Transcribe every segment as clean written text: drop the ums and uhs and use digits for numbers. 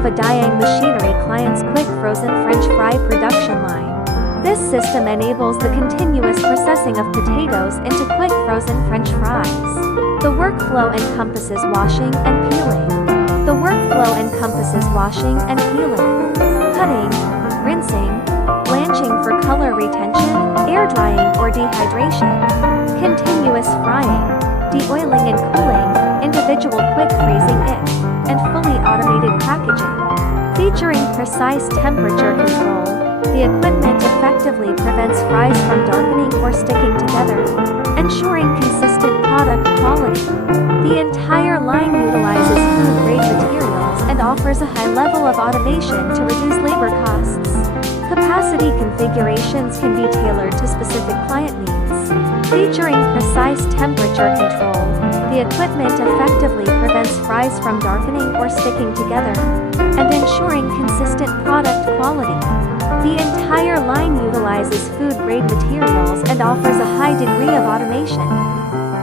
of a Dayang machinery client's quick frozen French fry production line. This system enables the continuous processing of potatoes into quick frozen French fries. The workflow encompasses washing and peeling. Cutting, rinsing, blanching for color retention, air drying or dehydration, continuous frying, de-oiling and cooling, individual quick freezing and fully automated packaging. Featuring precise temperature control, the equipment effectively prevents fries from darkening or sticking together, ensuring consistent product quality. The entire line utilizes food-grade materials and offers a high level of automation to reduce labor costs. Capacity configurations can be tailored to specific client needs. Featuring precise temperature control, the equipment effectively prevents fries from darkening or sticking together, and ensuring consistent product quality. The entire line utilizes food-grade materials and offers a high degree of automation,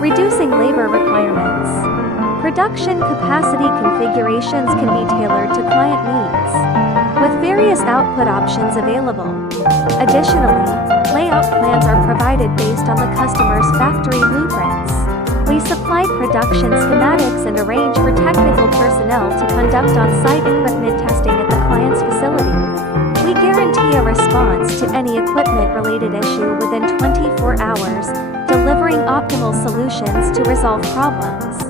reducing labor requirements. Production capacity configurations can be tailored to client needs, with various output options available. Additionally, layout plans are provided based on the customer's factory blueprints. We supply production schematics and arrange for technical personnel to conduct on-site equipment testing at the client's facility. We guarantee a response to any equipment-related issue within 24 hours, delivering optimal solutions to resolve problems.